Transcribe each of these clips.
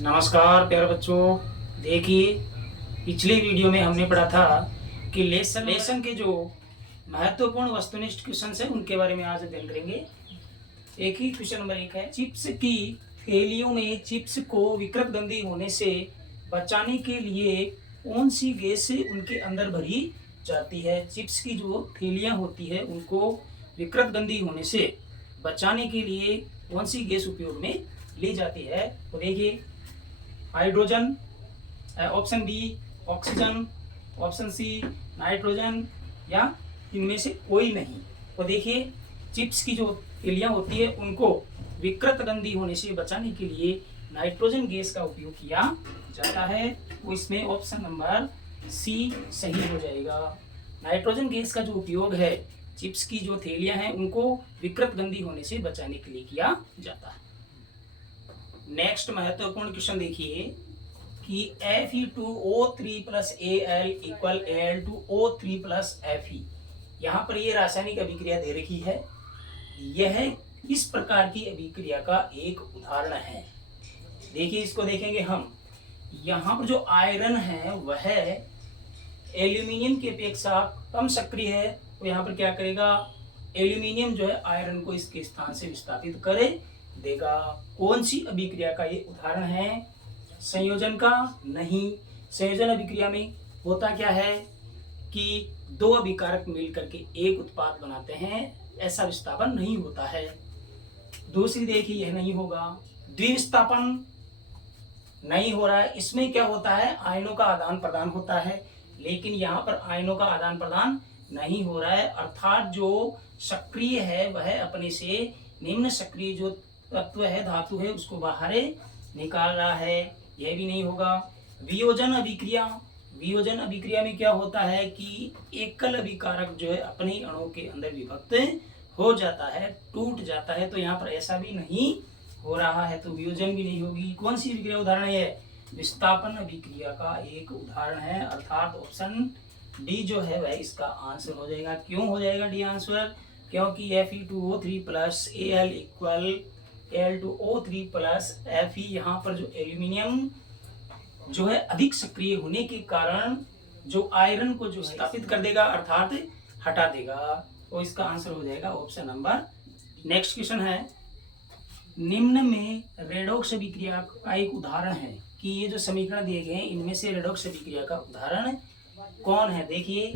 नमस्कार प्यारे बच्चों। देखिए, पिछली वीडियो में हमने पढ़ा था कि लेसन के जो महत्वपूर्ण वस्तुनिष्ठ क्वेश्चन है उनके बारे में आज अध्ययन करेंगे। एक ही क्वेश्चन नंबर 1 है, चिप्स की थैलियों में चिप्स को विकृत गंदी होने से बचाने के लिए कौन सी गैस उनके अंदर भरी जाती है। चिप्स की जो थैलियाँ होती है उनको विकृत गंदी होने से बचाने के लिए कौन सी गैस उपयोग में ली जाती है। तो देखिए, hydrogen, option B oxygen, option C nitrogen, या इनमें से कोई नहीं। तो देखिए, चिप्स की जो थैलियाँ होती है उनको विकृत गंदी होने से बचाने के लिए नाइट्रोजन गैस का उपयोग किया जाता है। तो इसमें ऑप्शन नंबर सी सही हो जाएगा। नाइट्रोजन गैस का जो उपयोग है चिप्स की जो थैलियाँ हैं उनको विकृत गंदी होने से बचाने के लिए किया जाता है। नेक्स्ट महत्वपूर्ण क्वेश्चन देखिए कि Fe2O3 plus Al equal Al2O3 plus Fe। यहाँ पर ये रासायनिक अभिक्रिया दे रखी है। यह इस प्रकार की अभिक्रिया का एक उदाहरण है। देखिए, इसको देखेंगे हम। यहाँ पर जो आयरन है वह एल्यूमिनियम की अपेक्षा कम सक्रिय है। तो यहाँ पर क्या करेगा, एल्यूमिनियम जो है आयरन को इसके स्थान से विस्थापित करे देगा। कौन सी अभिक्रिया का ये उदाहरण है? संयोजन का नहीं। संयोजन अभिक्रिया में होता क्या है कि दो अभिकारक मिलकर के एक उत्पाद बनाते हैं, ऐसा विस्थापन नहीं होता है। दूसरी देखिए, यह नहीं होगा, द्विविस्थापन नहीं हो रहा है। इसमें क्या होता है, आयनों का आदान प्रदान होता है, लेकिन यहाँ पर आयनों का आदान प्रदान नहीं हो रहा है। अर्थात जो सक्रिय है वह अपने से निम्न सक्रिय जो तत्व है, धातु है, उसको बाहर निकाल रहा है। यह भी नहीं होगा। वियोजन अभिक्रिया, वियोजन अभिक्रिया में क्या होता है कि एकल अभिकारक जो है अपने अणु के अंदर विभक्त हो जाता है, टूट जाता है। तो यहाँ पर ऐसा भी नहीं हो रहा है, तो वियोजन भी नहीं होगी। कौन सी अभिक्रिया उदाहरण है? विस्थापन अभिक्रिया का एक उदाहरण है। अर्थात ऑप्शन डी जो है वह इसका आंसर हो जाएगा। क्यों हो जाएगा डी आंसर? क्योंकि Fe2O3 plus Al equal Al2O3 plus Fe, यहाँ पर जो एल्यूमिनियम जो है अधिक सक्रिय होने के कारण जो आयरन को जो स्थापित कर देगा, अर्थात हटा देगा। तो इसका आंसर हो जाएगा ऑप्शन नंबर। नेक्स्ट क्वेश्चन है, निम्न में रेडॉक्स अभिक्रिया का एक उदाहरण है कि ये जो समीकरण दिए गए हैं इनमें से रेडॉक्स अभिक्रिया का उदाहरण कौन है। देखिए,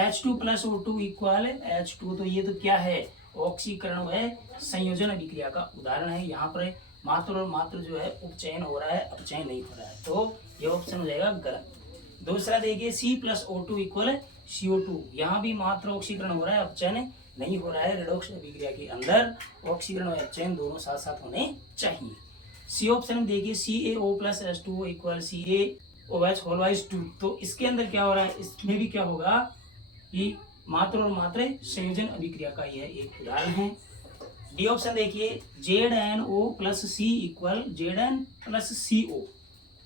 H2 plus O2 equal H2, तो ये तो क्या है, ऑक्सीकरण है, संयोजन अभिक्रिया का उदाहरण है। यहाँ पर मात्र और मात्र जो है उपचयन हो रहा है, अपचयन नहीं हो रहा है, तो ये ऑप्शन हो जाएगा गलत। दूसरा देखिए, C plus O2 equal CO2, यहाँ भी मात्र ऑक्सीकरण हो रहा है, अपचयन नहीं हो रहा है। रेडॉक्स अभिक्रिया के अंदर ऑक्सीकरण और अपचयन दोनों साथ साथ होने चाहिए। सी ऑप्शन में देखिए, CaO plus H2O equal CaOH whole by 2, तो इसके अंदर क्या हो रहा है, इसमें भी क्या होगा कि मात्र और मात्र संयोजन अभिक्रिया का यह एक उदाहरण है। डी ऑप्शन देखिए, ZnO plus C equal Zn plus CO।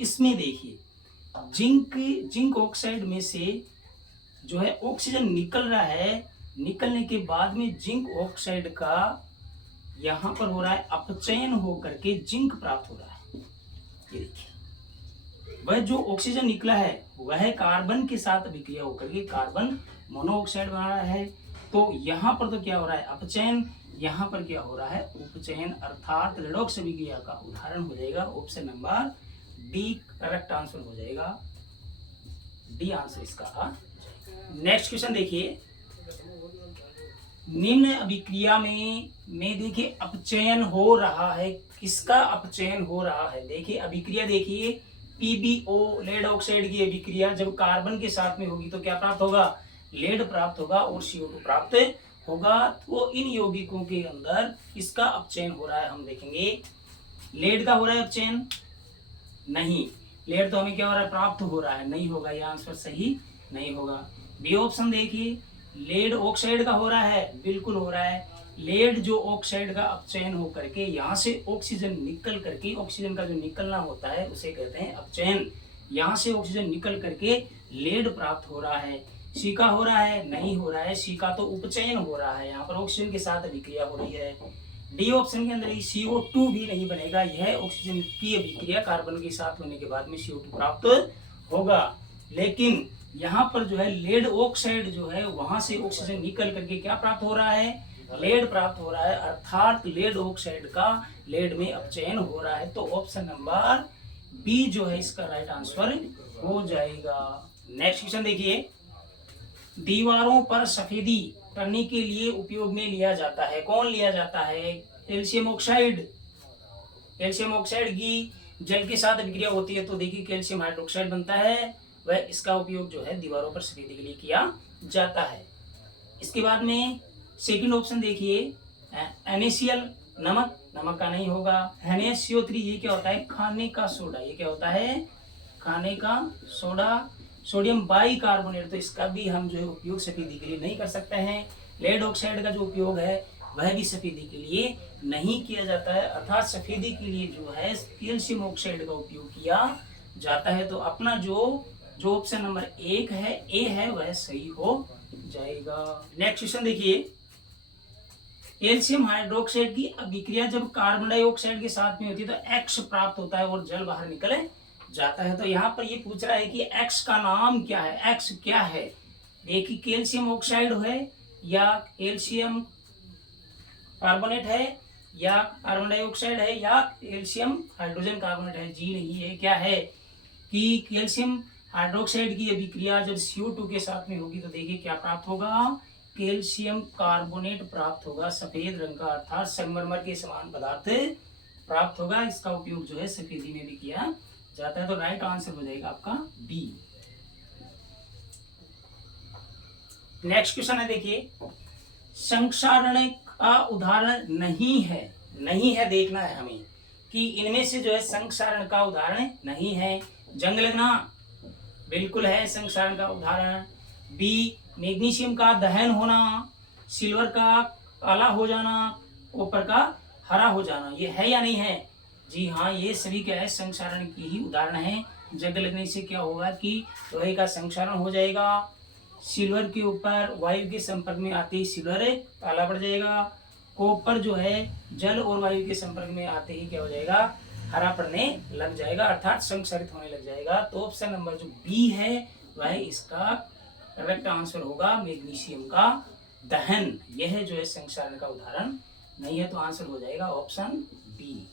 इसमें देखिए, जिंक ऑक्साइड में से जो है ऑक्सीजन निकल रहा है, निकलने के बाद में जिंक ऑक्साइड का यहाँ पर हो रहा है अपचयन होकर के जिंक प्राप्त हो रहा है। ये देखिए, वह जो ऑक्सीजन निकला है वह कार्बन के साथ अभिक्रिया होकर के कार्बन मोनोऑक्साइड बना रहा है। तो यहाँ पर तो क्या हो रहा है, अपचयन, यहाँ पर क्या हो रहा है, उपचयन। अर्थात रेडॉक्स अभिक्रिया का उदाहरण हो जाएगा option number D, correct answer हो जाएगा। डी आंसर इसका। नेक्स्ट क्वेश्चन देखिए, निम्न अभिक्रिया में देखिए अपचयन हो रहा है। किसका अपचयन हो रहा है? देखिए अभिक्रिया, देखिए PbO लेड ऑक्साइड की अभिक्रिया जब कार्बन के साथ में होगी तो क्या प्राप्त होगा, लेड प्राप्त होगा और CO2 प्राप्त होगा। तो इन यौगिकों के अंदर किसका अपचयन हो रहा है, हम देखेंगे। लेड का हो रहा है अपचयन? नहीं, लेड तो हमें क्या हो रहा है, प्राप्त हो रहा है, नहीं होगा, यह आंसर सही नहीं होगा। बी ऑप्शन देखिए, लेड ऑक्साइड का हो रहा है, बिल्कुल हो रहा है। लेड जो ऑक्साइड का अपचयन हो करके यहाँ से ऑक्सीजन निकल करके, ऑक्सीजन का जो निकलना होता है उसे कहते हैं अपचयन। यहाँ से ऑक्सीजन निकल करके लेड प्राप्त हो रहा है। सी का हो रहा है? नहीं हो रहा है, सी का तो उपचयन हो रहा है, यहाँ पर ऑक्सीजन के साथ अभिक्रिया हो रही है। डी ऑप्शन के अंदर CO2 भी नहीं बनेगा, यह ऑक्सीजन की अभिक्रिया कार्बन के साथ होने के बाद में CO2 प्राप्त होगा। लेकिन यहाँ पर जो है लेड ऑक्साइड जो है वहां से ऑक्सीजन निकल करके क्या प्राप्त हो रहा है, लेड प्राप्त हो रहा है, अर्थात लेड ऑक्साइड का लेड में अपचयन हो रहा है। तो ऑप्शन नंबर बी जो है इसका राइट आंसर हो जाएगा। नेक्स्ट क्वेश्चन देखिए, दीवारों पर सफेदी करने के लिए उपयोग में लिया जाता है, कौन लिया जाता है, कैल्शियम ऑक्साइड। कैल्शियम ऑक्साइड की जल के साथ अभिक्रिया होती है तो देखिए कैल्शियम हाइड्रोक्साइड बनता है, वह इसका उपयोग जो है दीवारों पर सफेदी के लिए किया जाता है। इसके बाद में सेकंड ऑप्शन देखिए, NaCl नमक, नमक का नहीं होगा। NaCO3 ये क्या होता है, खाने का सोडा, ये क्या होता है, खाने का सोडा। सोडियम बाइकार्बोनेट, तो इसका भी हम जो है उपयोग सफेदी के लिए नहीं कर सकते हैं। लेड ऑक्साइड का जो उपयोग है वह भी सफेदी के लिए नहीं किया जाता है, अर्थात सफेदी के लिए जो है कैल्शियम ऑक्साइड का उपयोग किया जाता है। तो अपना जो ऑप्शन नंबर 1 है, ए है, वह सही हो जाएगा। नेक्स्ट क्वेश्चन देखिए, कैल्शियम हाइड्रोक्साइड की अभिक्रिया जब कार्बन डाइऑक्साइड के साथ में होती है तो X प्राप्त होता है और जल बाहर निकल जाता है। तो यहाँ पर ये पूछ रहा है कि X का नाम क्या है, X क्या है। देखिए कैल्शियम ऑक्साइड है या कैल्शियम कार्बोनेट है या कार्बन डाइऑक्साइड है या कैल्शियम हाइड्रोजन कार्बोनेट है। जी नहीं, है क्या है कि कैल्शियम हाइड्रोक्साइड की अभिक्रिया जब CO2 के साथ में होगी तो देखिए क्या प्राप्त होगा, कैल्शियम कार्बोनेट प्राप्त होगा, सफेद रंग का, अर्थात संगमरमर के समान पदार्थ प्राप्त होगा। इसका उपयोग जो है सफेदी में भी किया जाता है। तो राइट आंसर हो जाएगा आपका बी। नेक्स्ट क्वेश्चन है देखिए, संक्षारण का उदाहरण नहीं है, नहीं है देखना है हमें कि इनमें से जो है संक्षारण का उदाहरण नहीं है। जंग लगना बिल्कुल है संक्षारण का उदाहरण। बी मैग्नीशियम का दहन होना, सिल्वर का काला हो जाना, कॉपर का हरा हो जाना, ये है या नहीं है। जी हाँ, ये सभी क्या है संक्षारण की ही उदाहरण है। जंग लगने से क्या होगा कि लोहे का संक्षारण हो जाएगा, सिल्वर के ऊपर वायु के संपर्क में आते ही सिल्वर काला पड़ जाएगा, कॉपर जो है जल और वायु के संपर्क में आते ही क्या हो जाएगा, हरा पड़ने लग जाएगा, अर्थात संक्षारित होने लग जाएगा। तो ऑप्शन नंबर जो बी है वह इसका करेक्ट आंसर होगा, मैग्नीशियम का दहन। यह जो है संक्षारण का उदाहरण नहीं है, तो आंसर हो जाएगा ऑप्शन बी।